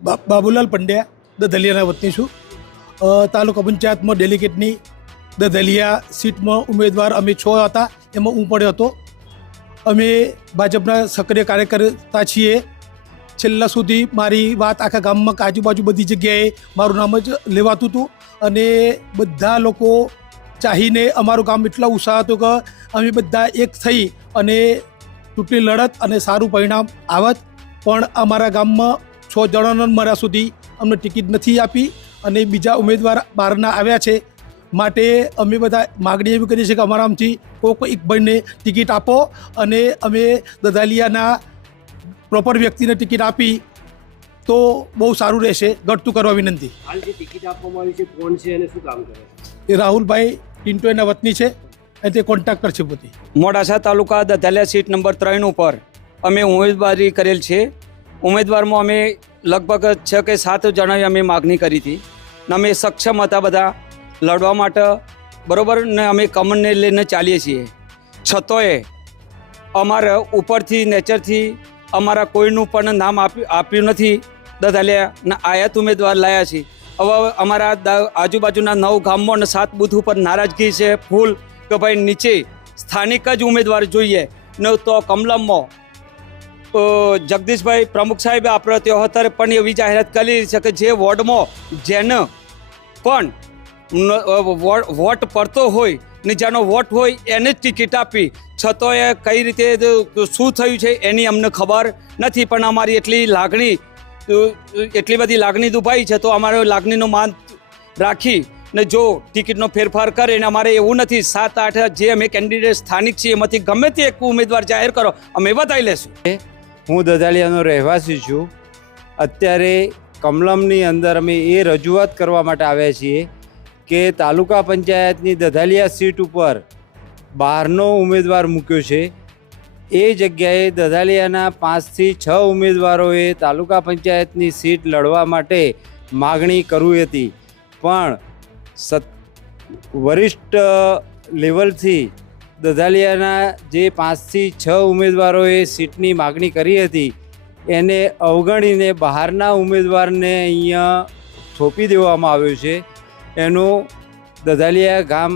બાબુલાલ પંડ્યા દધલિયાના વતની છું. તાલુકા પંચાયતમાં ડેલિગેટની દધલિયા સીટમાં ઉમેદવાર અમે 6 હતા, એમાં હું પડ્યો હતો. અમે ભાજપના સક્રિય કાર્યકર્તા છીએ. છેલ્લા સુધી મારી વાત આખા ગામમાં આજુબાજુ બધી જગ્યાએ મારું નામ જ લેવાતું હતું અને બધા લોકો ચાહીને અમારું ગામ એટલા ઉત્સાહ હતો કે અમે બધા એક થઈ અને ચૂંટણી લડત અને સારું પરિણામ આવત. પણ અમારા ગામમાં 6 જણાને મારા સુધી અમને ટિકિટ નથી આપી અને બીજા ઉમેદવાર બહારના આવ્યા છે. માટે અમે બધા માગણી એવી કરીએ છીએ કે અમારામાંથી કોઈ એક ભાઈને ટિકિટ આપો અને અમે દધાલિયાના પ્રોપર વ્યક્તિને ટિકિટ આપી તો બહુ સારું રહેશે. ઘટતું કરવા વિનંતી. હાલ જે ટિકિટ આપવામાં આવી છે કોણ છે અને શું કામ કરે? એ રાહુલભાઈ ટિન્ટોના વતની છે અને તે કોન્ટ્રાક્ટર છે પોતે. મોડાસા તાલુકા દધાલિયા સીટ નંબર 3 ઉપર અમે ઉમેદવારી કરેલ છે. ઉમેદવારમાં અમે લગભગ 6 કે 7 જણાએ અમે માગણી કરી હતી ને અમે સક્ષમ હતા બધા લડવા માટે, બરાબર ને. અમે કમનને લઈને ચાલીએ છીએ. છતાંય અમારા ઉપરથી નેચરથી અમારા કોઈનું પણ નામ આપ્યું નથી. દધાલિયા ને આયાત ઉમેદવાર લાયા છે. હવે અમારા આજુબાજુના 9 ગામમાં અને 7 બૂથ ઉપર નારાજગી છે ફૂલ કે ભાઈ નીચે સ્થાનિક જ ઉમેદવાર જોઈએ ને. તો કમલમમાં જગદીશભાઈ પ્રમુખ સાહેબે આપણે ત્યોતર પણ એવી જાહેરાત કરી છે કે જે વોર્ડમાં જેને પણ વોટ પડતો હોય ને જેનો વોટ હોય એને જ ટિકિટ આપી. છતાંય કઈ રીતે શું થયું છે એની અમને ખબર નથી. પણ અમારી એટલી બધી લાગણી દુભાઈ છે તો અમારે લાગણીનો માન રાખી ને જો ટિકિટનો ફેરફાર કરે ને અમારે એવું નથી 7-8 જે અમે કેન્ડિડેટ સ્થાનિક છીએ એમાંથી ગમે તે એક ઉમેદવાર જાહેર કરો અમે બતાવી લેશું. હું દધાલિયાનો રહેવાસી છું. અત્યારે કમલમની અંદર અમે એ રજૂઆત કરવા માટે આવ્યા છીએ કે તાલુકા પંચાયતની દધાલિયા સીટ ઉપર બહારનો ઉમેદવાર મૂક્યો છે. એ જગ્યાએ દધાલિયાના 5 થી 6 ઉમેદવારોએ તાલુકા પંચાયતની સીટ લડવા માટે માગણી કરવી હતી. પણ વરિષ્ઠ લેવલથી દધાલિયાના જે 5 થી 6 ઉમેદવારોએ સીટની માગણી કરી હતી એને અવગણીને બહારના ઉમેદવારને અહીંયા થોપી દેવામાં આવ્યો છે. એનો દધાલિયા ગામ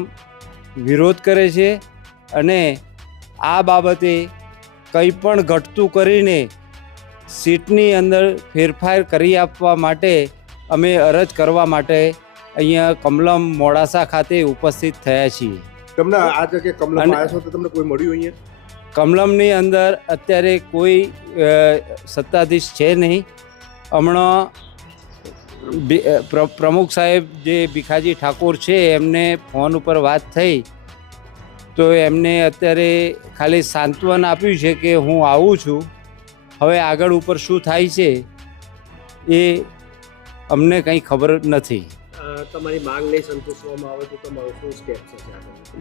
વિરોધ કરે છે અને આ બાબતે કંઈ પણ ઘટતું કરીને સીટની અંદર ફેરફાર કરી આપવા માટે અમે અરજ કરવા માટે અહીંયા કમલમ મોડાસા ખાતે ઉપસ્થિત થયા છીએ. તમને આ જગ્યાએ કમલમ આવ્યા છો તો તમને કોઈ મળ્યું અહીંયા? કમલમની અંદર અત્યારે કોઈ સત્તાધીશ છે નહીં. હમણાં પ્રમુખ સાહેબ જે ભીખાજી ઠાકોર છે એમને ફોન ઉપર વાત થઈ તો એમને અત્યારે ખાલી સાંત્વન આપ્યું છે કે હું આવું છું. હવે આગળ ઉપર શું થાય છે એ અમને કંઈ ખબર નથી. તમારી માંગ નહીં સંતોષવામાં આવે તો તમારું શું સ્ટેપ છે?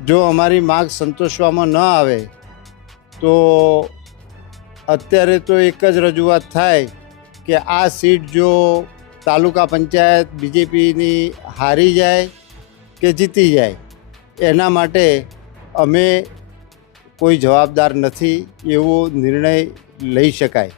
જો અમારી માંગ સંતોષવામાં ન આવે તો અત્યારે તો એક જ રજૂઆત થાય કે આ સીટ જો તાલુકા પંચાયત બીજેપીની હારી જાય કે જીતી જાય એના માટે અમે કોઈ જવાબદાર નથી એવો નિર્ણય લઈ શકાય.